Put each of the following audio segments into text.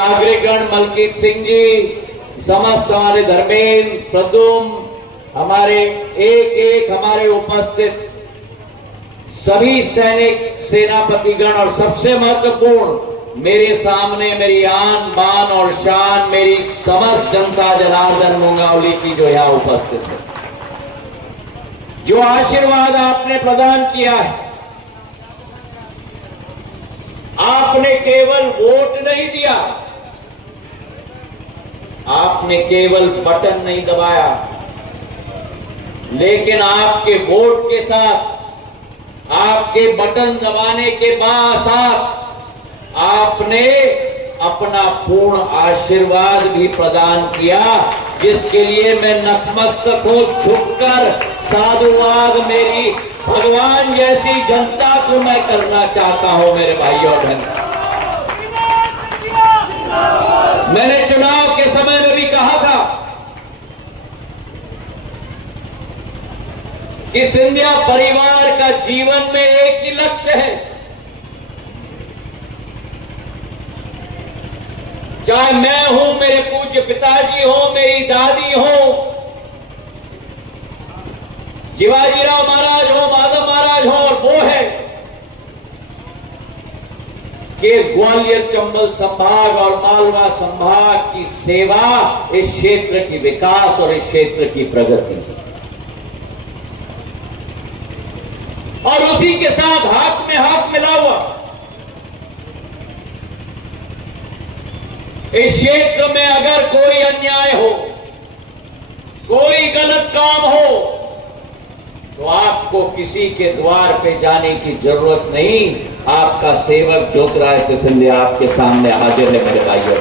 नागरिकगण, मलकीत सिंह जी, समस्त हमारे धर्मेंद्र, प्रद्युम्न, हमारे एक हमारे उपस्थित सभी सैनिक, सेनापतिगण और सबसे महत्वपूर्ण मेरे सामने मेरी आन बान और शान मेरी समस्त जनता जनार्दन मुंगावली की जो यहां उपस्थित है, जो आशीर्वाद आपने प्रदान किया है, आपने केवल वोट नहीं दिया, आपने केवल बटन नहीं दबाया, लेकिन आपके वोट के साथ, आपके बटन दबाने के साथ आपने अपना पूर्ण आशीर्वाद भी प्रदान किया, जिसके लिए मैं नतमस्तक हूं, झुककर साधुवाद मेरी भगवान जैसी जनता को मैं करना चाहता हूं। मेरे भाई और बहन, मैंने चुनाव के समय में भी कहा था कि सिंधिया परिवार का जीवन में एक ही लक्ष्य है, चाहे मैं हूं, मेरे पूज्य पिताजी हो, मेरी दादी हो, शिवाजीराव महाराज हो, माधव महाराज हो, और वो है कि इस ग्वालियर चंबल संभाग और मालवा संभाग की सेवा, इस क्षेत्र की विकास और इस क्षेत्र की प्रगति, और उसी के साथ हाथ में हाथ मिला हुआ इस क्षेत्र में अगर कोई अन्याय हो, कोई गलत काम हो, तो आपको किसी के द्वार पे जाने की जरूरत नहीं, आपका सेवक ज्योतिरादित्य सिंधिया आपके सामने हाजिर है। मेरे भाइयों,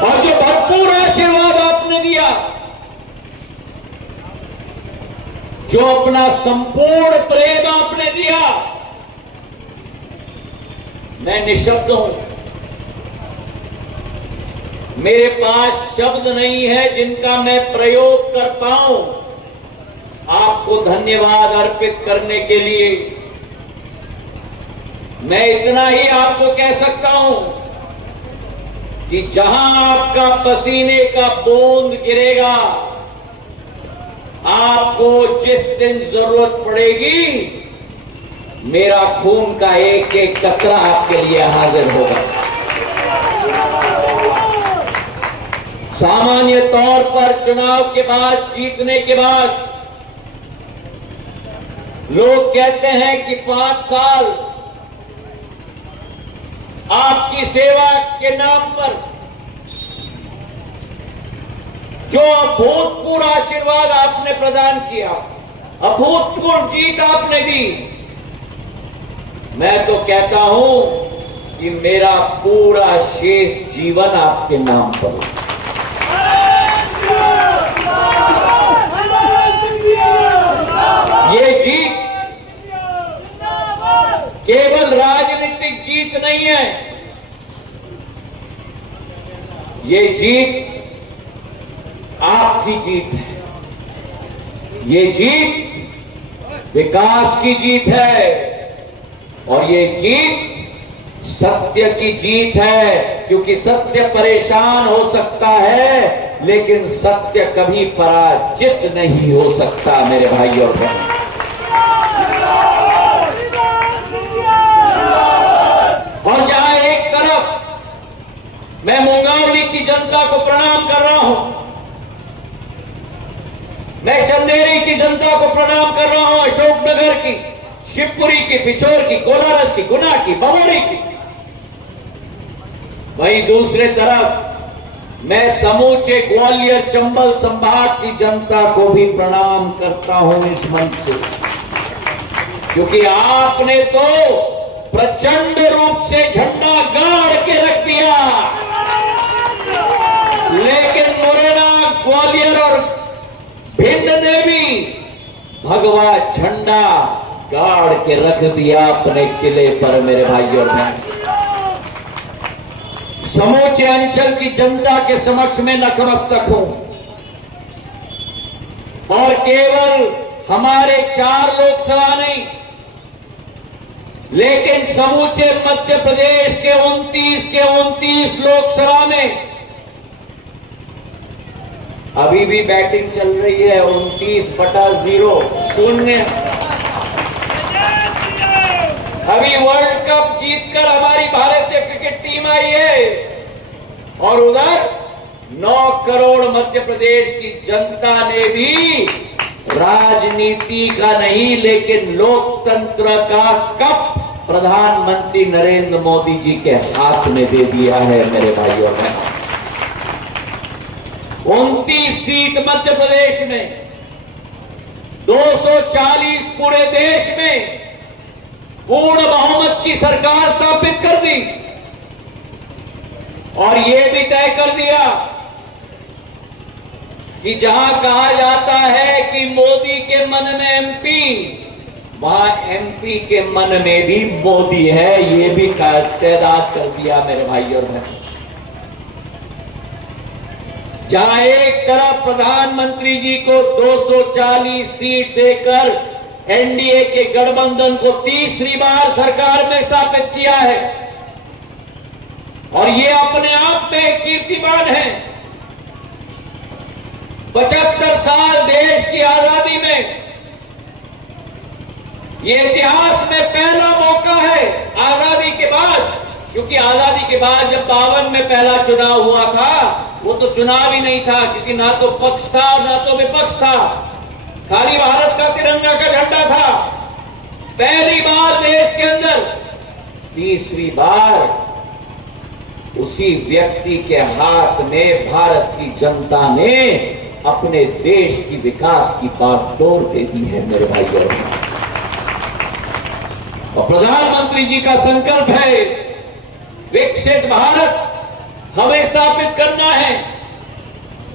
और जो भरपूर आशीर्वाद आपने दिया, जो अपना संपूर्ण प्रेम आपने दिया, मैं निशब्द हूं, मेरे पास शब्द नहीं है जिनका मैं प्रयोग कर पाऊं आपको धन्यवाद अर्पित करने के लिए। मैं इतना ही आपको कह सकता हूं कि जहां आपका पसीने का बूंद गिरेगा, आपको जिस दिन जरूरत पड़ेगी, मेरा खून का एक एक कतरा आपके लिए हाजिर होगा। सामान्य तौर पर चुनाव के बाद, जीतने के बाद लोग कहते हैं कि 5 साल आपकी सेवा के नाम पर जो अभूतपूर्व आशीर्वाद आपने प्रदान किया, अभूतपूर्व जीत आपने दी, मैं तो कहता हूं कि मेरा पूरा शेष जीवन आपके नाम पर। ये जीत केवल राजनीतिक जीत नहीं है, ये जीत आपकी जीत है, ये जीत विकास की जीत है, और ये जीत सत्य की जीत है, क्योंकि सत्य परेशान हो सकता है लेकिन सत्य कभी पराजित नहीं हो सकता। मेरे भाई और बहन, और जहां एक तरफ मैं मुंगावली की जनता को प्रणाम कर रहा हूं, मैं चंदेरी की जनता को प्रणाम कर रहा हूं, अशोकनगर की, शिवपुरी की, पिछोर की, कोलारस की, गुना की, बमोरी की, वहीं दूसरे तरफ मैं समूचे ग्वालियर चंबल संभाग की जनता को भी प्रणाम करता हूं इस मंच से, क्योंकि आपने तो प्रचंड रूप से झंडा गाड़ के रख दिया, लेकिन मुरैना, ग्वालियर और भिंड ने भी भगवा झंडा गाड़ के रख दिया अपने किले पर। मेरे भाई और बहन, समूचे अंचल की जनता के समक्ष में नतमस्तक हूं, और केवल हमारे 4 लोकसभा नहीं, लेकिन समूचे मध्य प्रदेश के 29 लोकसभा में अभी भी बैटिंग चल रही है। 29/0 शून्य। अभी वर्ल्ड कप जीतकर हमारी भारतीय क्रिकेट टीम आई है और उधर 9 करोड़ मध्य प्रदेश की जनता ने भी राजनीति का नहीं लेकिन लोकतंत्र का कप प्रधानमंत्री नरेंद्र मोदी जी के हाथ में दे दिया है। मेरे भाइयों और बहनों, 29 सीट मध्य प्रदेश में, 240 पूरे देश में पूर्ण बहुमत की सरकार स्थापित कर दी और यह भी तय कर दिया कि जहां कहा जाता है कि मोदी के मन में एमपी, वहां एमपी के मन में भी मोदी है। ये भी तैदाद कर दिया मेरे भाई और बहन। जहां एक तरफ प्रधानमंत्री जी को 240 सीट देकर एनडीए के गठबंधन को तीसरी बार सरकार में स्थापित किया है और ये अपने आप में कीर्तिमान है। 75 साल देश की आजादी में ये इतिहास में पहला मौका है आजादी के बाद, क्योंकि आजादी के बाद जब 52 में पहला चुनाव हुआ था वो तो चुनाव ही नहीं था, क्योंकि ना तो पक्ष था ना तो विपक्ष था, खाली भारत का तिरंगा का झंडा था। पहली बार देश के अंदर, तीसरी बार उसी व्यक्ति के हाथ में भारत की जनता ने अपने देश की विकास की बागडोर दे दी है मेरे भाइयों। और प्रधानमंत्री जी का संकल्प है विकसित भारत हमें स्थापित करना है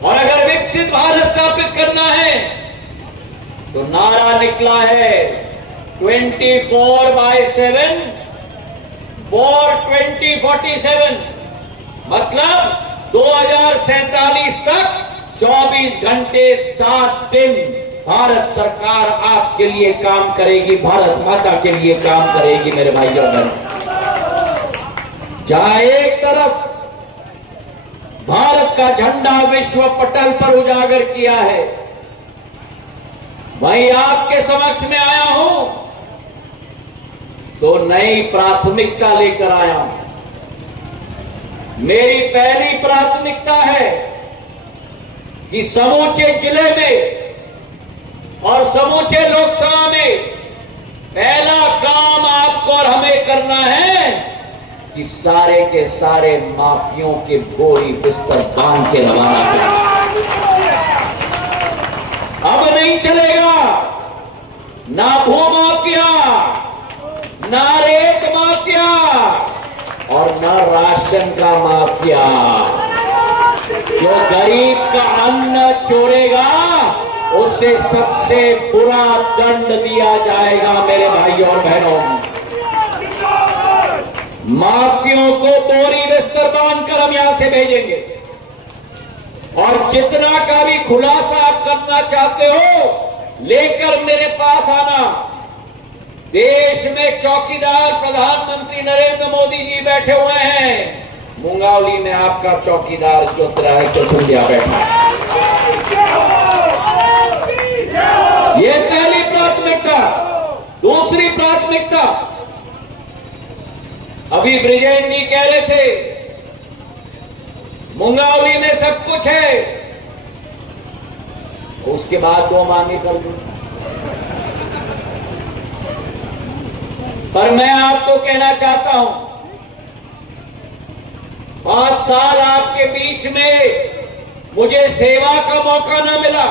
और अगर विकसित भारत स्थापित करना है तो नारा निकला है 24/7 फॉर 2047, मतलब 2047 तक 24 घंटे 7 दिन भारत सरकार आपके लिए काम करेगी, भारत माता के लिए काम करेगी मेरे भाइयों बहनों। जहां एक तरफ भारत का झंडा विश्व पटल पर उजागर किया है, वहीं आपके समक्ष में आया हूं तो नई प्राथमिकता लेकर आया हूं। मेरी पहली प्राथमिकता है कि समूचे जिले में और समूचे लोकसभा में पहला काम आपको और हमें करना है कि सारे के सारे माफियों के बोरी बिस्तर बांध के रवाना करें। अब नहीं चलेगा ना भू माफिया, ना रेत माफिया और ना राशन का माफिया। जो गरीब का अन्न चोरेगा उससे सबसे बुरा दंड दिया जाएगा मेरे भाइयों और बहनों। माफियों को बोरी बिस्तर बांधकर हम यहां से भेजेंगे और जितना का भी खुलासा आप करना चाहते हो लेकर मेरे पास आना। देश में चौकीदार प्रधानमंत्री नरेंद्र मोदी जी बैठे हुए हैं, मुंगावली में आपका चौकीदार ज्योतिरादित्य को सिंधिया बैठा है। ये पहली प्राथमिकता। दूसरी प्राथमिकता, अभी ब्रिजेश जी कह रहे थे मुंगावली में सब कुछ है, उसके बाद 2 मांगे कर दूं। पर मैं आपको कहना चाहता हूं 5 साल आपके बीच में मुझे सेवा का मौका ना मिला,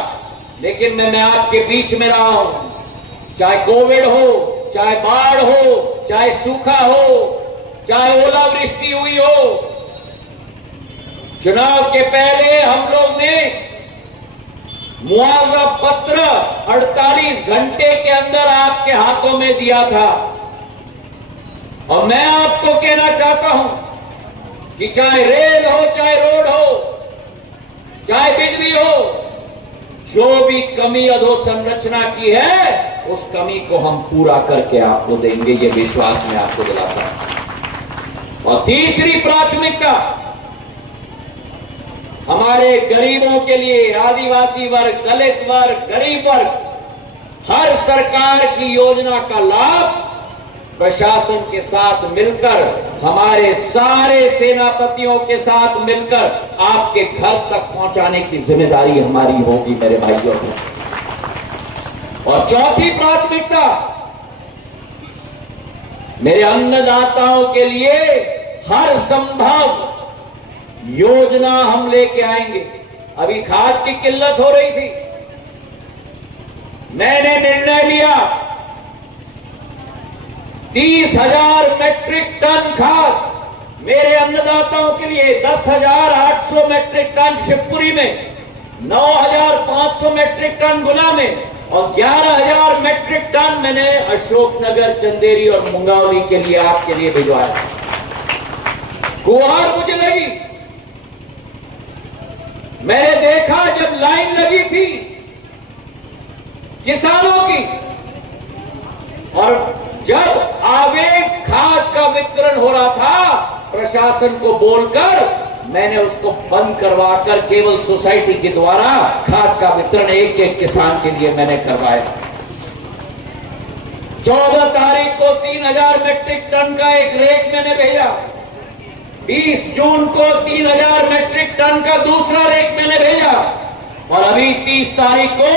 लेकिन मैं आपके बीच में रहा हूं। चाहे कोविड हो, चाहे बाढ़ हो, चाहे सूखा हो, चाहे ओलावृष्टि हुई हो। चुनाव के पहले हम लोग ने मुआवजा पत्र 48 घंटे के अंदर आपके हाथों में दिया था और मैं आपको कहना चाहता हूं कि चाहे रेल हो, चाहे रोड हो, चाहे बिजली हो, जो भी कमी अधोसंरचना की है उस कमी को हम पूरा करके आपको देंगे, ये विश्वास मैं आपको दिलाता हूं। और तीसरी प्राथमिकता हमारे गरीबों के लिए, आदिवासी वर्ग, दलित वर्ग, गरीब वर्ग, हर सरकार की योजना का लाभ प्रशासन के साथ मिलकर, हमारे सारे सेनापतियों के साथ मिलकर आपके घर तक पहुंचाने की जिम्मेदारी हमारी होगी मेरे भाइयों। और चौथी प्राथमिकता मेरे अन्नदाताओं के लिए हर संभव योजना हम लेके आएंगे। अभी खाद की किल्लत हो रही थी, मैंने निर्णय लिया 30,000 मेट्रिक टन खाद मेरे अन्नदाताओं के लिए, 10,800 मेट्रिक टन शिवपुरी में, 9,500 मेट्रिक टन गुना में और 11,000 मेट्रिक टन मैंने अशोकनगर, चंदेरी और मुंगावली के लिए आपके लिए भिजवाया। गुहार मुझे लगी, मैंने देखा जब लाइन लगी थी किसानों की, और जब आगे खाद का वितरण हो रहा था, प्रशासन को बोलकर मैंने उसको बंद करवाकर केवल सोसाइटी के द्वारा खाद का वितरण एक एक किसान के लिए मैंने करवाया। 14 तारीख को 3,000 मेट्रिक टन का एक रेक मैंने भेजा, 20 जून को 3,000 मेट्रिक टन का दूसरा रेक मैंने भेजा, और अभी 30 तारीख को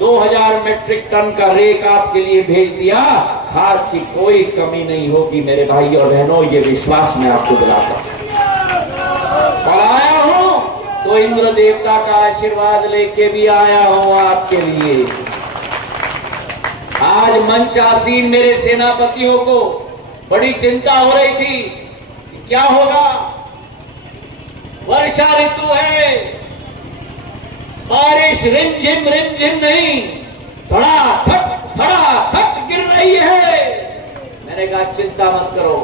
2,000 मेट्रिक टन का रेक आपके लिए भेज दिया। खाद की कोई कमी नहीं होगी मेरे भाई और बहनों, ये विश्वास मैं आपको दिलाता हूं। और आया हूं तो इंद्र देवता का आशीर्वाद लेके भी आया हूं आपके लिए। आज मंचासीन मेरे सेनापतियों को बड़ी चिंता हो रही थी कि क्या होगा, वर्षा ऋतु है, बारिश रिमझिम रिमझिम नहीं, थड़ा थक गिर रही है। मैंने कहा चिंता मत करो,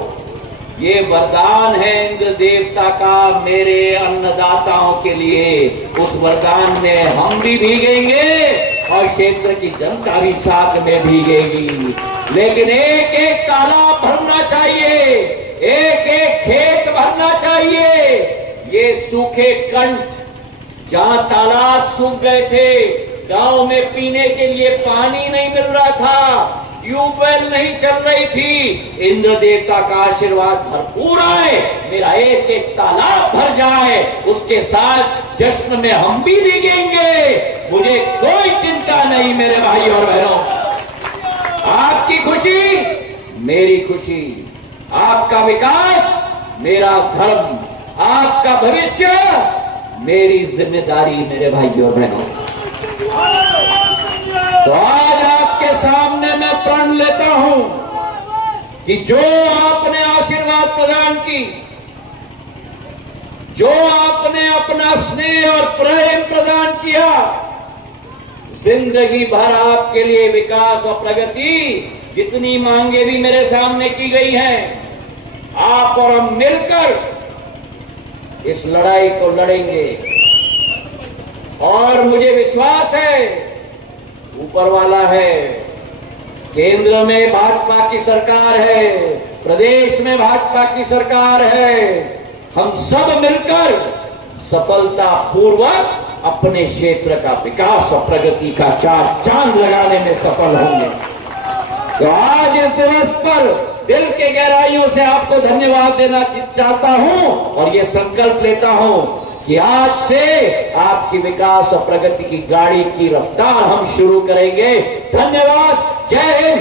ये वरदान है इंद्र देवता का मेरे अन्नदाताओं के लिए। उस वरदान में हम भी भीगेंगे और क्षेत्र की जनता भी साथ में भीगेगी। लेकिन एक एक तालाब भरना चाहिए, एक एक खेत भरना चाहिए। ये सूखे कंठ, जहां तालाब सूख गए थे, गांव में पीने के लिए पानी नहीं मिल रहा था, ट्यूबवेल नहीं चल रही थी, इंद्र देवता का आशीर्वाद भरपूर आए, मेरा एक एक तालाब भर जाए, उसके साथ जश्न में हम भी भीगेंगे। मुझे कोई चिंता नहीं मेरे भाई और बहनों। आपकी खुशी मेरी खुशी, आपका विकास मेरा धर्म, आपका भविष्य मेरी जिम्मेदारी मेरे भाइयों और बहनों। तो आज आपके सामने मैं प्रण लेता हूं कि जो आपने आशीर्वाद प्रदान की, जो आपने अपना स्नेह और प्रेम प्रदान किया, जिंदगी भर आपके लिए विकास और प्रगति, जितनी मांगे भी मेरे सामने की गई हैं, आप और हम मिलकर इस लड़ाई को लड़ेंगे। और मुझे विश्वास है, ऊपर वाला है, केंद्र में भाजपा की सरकार है, प्रदेश में भाजपा की सरकार है, हम सब मिलकर सफलता पूर्वक अपने क्षेत्र का विकास और प्रगति का चांद लगाने में सफल होंगे। तो आज इस दिवस पर दिल के गहराइयों से आपको धन्यवाद देना चाहता हूं और ये संकल्प लेता हूं कि आज से आपकी विकास और प्रगति की गाड़ी की रफ्तार हम शुरू करेंगे। धन्यवाद। जय हिंद।